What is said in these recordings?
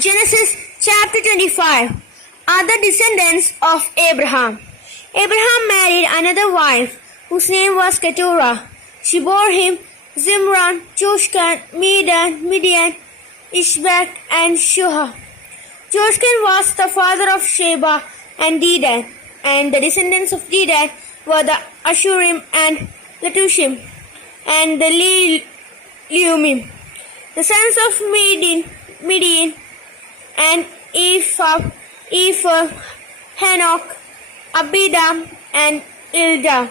Genesis chapter 25. Other descendants of Abraham. Abraham married another wife, whose name was Keturah. She bore him Zimran, Joshkan, Medan, Midian, Ishbak, and Shuha. Joshkan was the father of Sheba and Dedan, and the descendants of Dedan were the Ashurim and Letushim, and the Leumim. The sons of Midian and Ephah, Hanok, Abidam, and Ilda.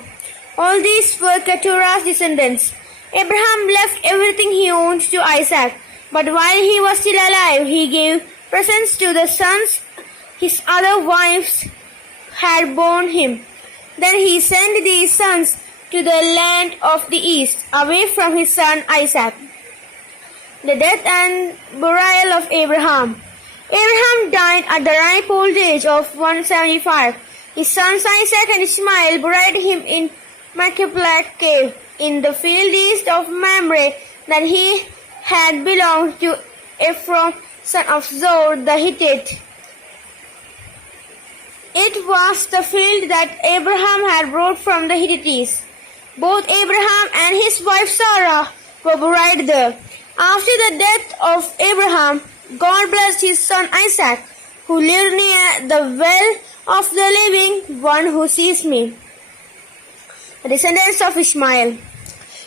All these were Keturah's descendants. Abraham left everything he owned to Isaac, but while he was still alive, he gave presents to the sons his other wives had borne him. Then he sent these sons to the land of the east, away from his son Isaac. The death and burial of Abraham. Abraham died at the ripe old age of 175. His sons Isaac and Ishmael buried him in Machpelah cave in the field east of Mamre that he had belonged to Ephron, son of Zor the Hittite. It was the field that Abraham had brought from the Hittites. Both Abraham and his wife Sarah were buried there. After the death of Abraham, God blessed his son Isaac, who lived near the well of the living one who sees me. The descendants of Ishmael.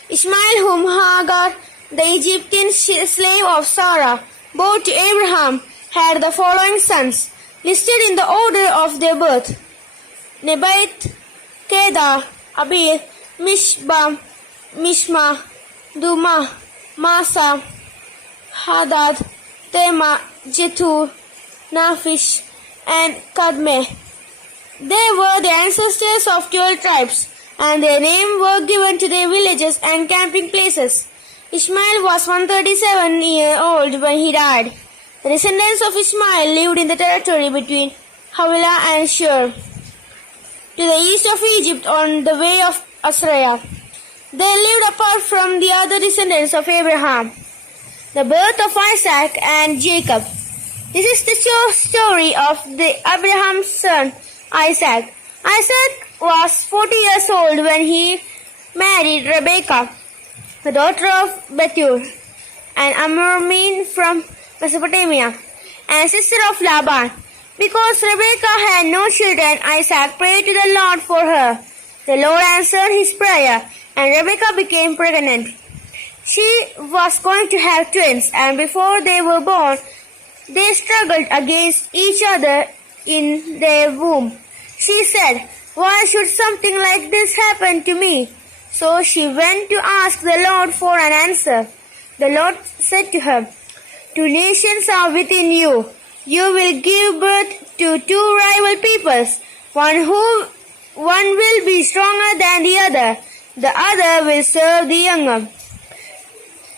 Ishmael, whom Hagar, the Egyptian slave of Sarah, bore to Abraham, had the following sons, listed in the order of their birth: Nebaioth, Kedar, Abir, Mishbam, Mishma, Duma, Masa, Hadad, Tema, Jethur, Naphish, and Kadmeh. They were the ancestors of 12 tribes, and their names were given to their villages and camping places. Ishmael was 137 years old when he died. The descendants of Ishmael lived in the territory between Havilah and Shur, to the east of Egypt on the way of Asriah. They lived apart from the other descendants of Abraham. The birth of Isaac and Jacob. This is the story of Abraham's son Isaac. Isaac was 40 years old when he married Rebekah, the daughter of Bethuel, an Aramean from Mesopotamia, and sister of Laban. Because Rebekah had no children, Isaac prayed to the Lord for her. The Lord answered his prayer, and Rebekah became pregnant. She was going to have twins, and before they were born, they struggled against each other in their womb. She said, "Why should something like this happen to me?" So she went to ask the Lord for an answer. The Lord said to her, "Two nations are within you. You will give birth to two rival peoples. One will be stronger than the other will serve the younger."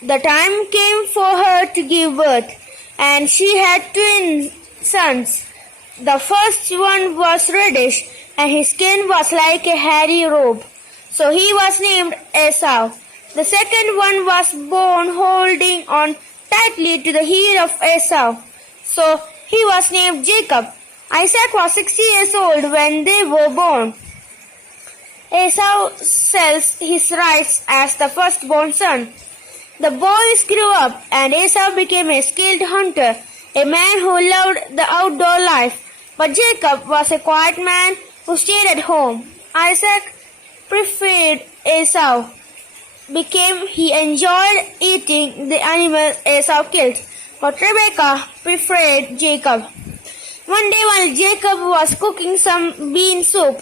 The time came for her to give birth, and she had twin sons. The first one was reddish, and his skin was like a hairy robe, so he was named Esau. The second one was born holding on tightly to the heel of Esau, so he was named Jacob. Isaac was 60 years old when they were born. Esau sells his rights as the firstborn son. The boys grew up, and Esau became a skilled hunter, a man who loved the outdoor life. But Jacob was a quiet man who stayed at home. Isaac preferred Esau. He enjoyed eating the animals Esau killed, but Rebekah preferred Jacob. One day while Jacob was cooking some bean soup,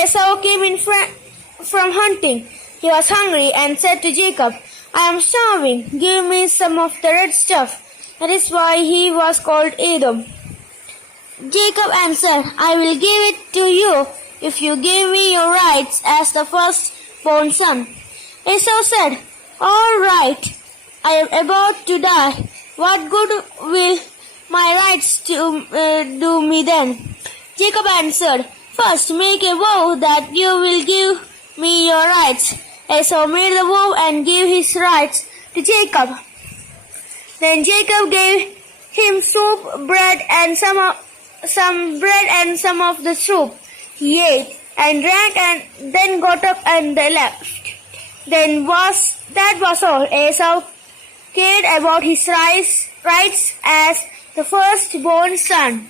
Esau came in from hunting. He was hungry and said to Jacob, "I am starving. Give me some of the red stuff." That is why he was called Edom. Jacob answered, "I will give it to you if you give me your rights as the firstborn son." Esau said, "All right, I am about to die. What good will my rights do me then?" Jacob answered, "First make a vow that you will give me your rights." Esau made the vow and gave his rights to Jacob. Then Jacob gave him some bread and some of the soup. He ate and drank and then got up and left. That was all. Esau cared about his rights as the firstborn son.